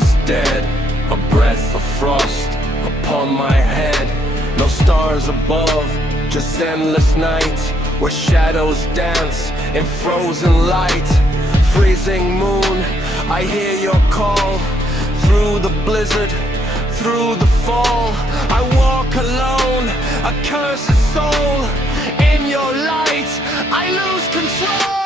is dead, a breath of frost upon my head. No stars above, just endless night, where shadows dance in frozen light. Freezing moon, I hear your call. Through the blizzard, through the fall, I walk alone, a cursed soul. In your light, I lose control.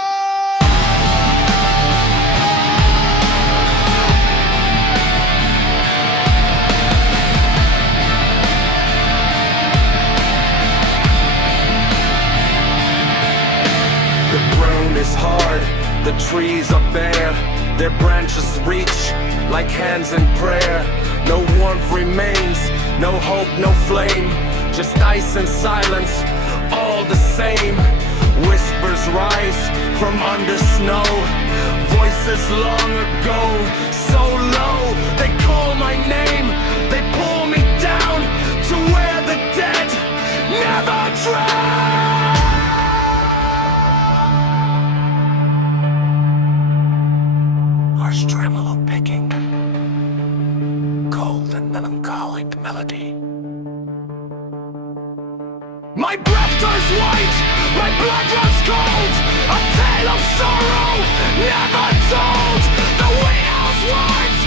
The ground is hard, the trees are bare, their branches reach like hands in prayer. No warmth remains, no hope, no flame, just ice and silence, all the same. Whispers rise from under snow, voices long ago, so low. They call my name, they pull me down to where the dead never drown. Harsh tremolo picking, cold and melancholic melody. My breath turns white, my blood runs cold, a tale of sorrow never told. The wheels once